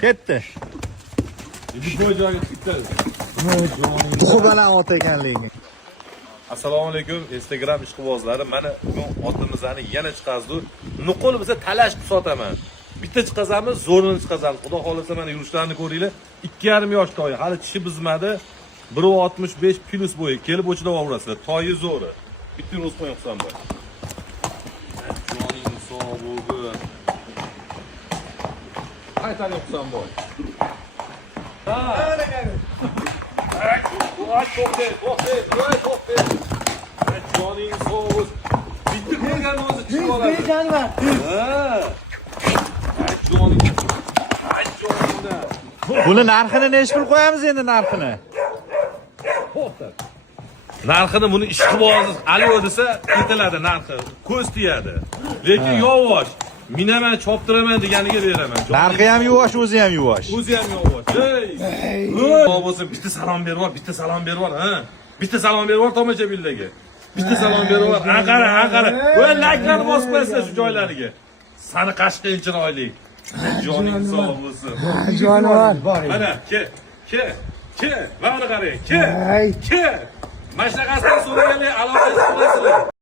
Ketdi. Bu joyga ketdi. Bu bilan ot ekanliging. Assalomu alaykum Instagram ishqibozlari. Mana bugun otimizni yana chiqazdi. Nuqul biza talash qilib sotaman. Bitta chiqazamiz, zo'rini chiqazamiz. Xudo xolasa mana yurishlarini ko'ringlar. 2,5 yosh toyi, hali tishi bizmadi. 1.65 plus bo'yi. Kelib o'chida ovrasizlar. Toyi zo'ri. Bitta ro'z qo'ying Husanboy. Joning sog' bo'ldi. Qaytaring Husanboy. Ha. Joning sog' bitta ko'rgan o'zi chiqib oladi. Jonivor. Buni narxini necha pul qo'yamiz endi narxini? Narxini buni ishqiboz alyo desa ketiladi narxi. Ko'z tiyadi. Lekin yovvosh. Minaman choptiraman deganiga beraman. Narxi ham yuvosh, o'zi ham yuvosh. O'zi ham yovvosh. Ey! Bo'lsa bitta salom berib yubor, bitta salom berib yubor, ha. Bitta salom berib yubor tomoshabinlarga. Bitta salom berib yubor. Aqara. Voy layklarni bosib qo'yasizlar shu joylariga. Sani qashqin chiroyli. Joning sog' bo'lsin. Jonivor. Mana, ke. Mana qarang, ke. Mana shunaqasidan so'raganlar aloqasi qilasizlar.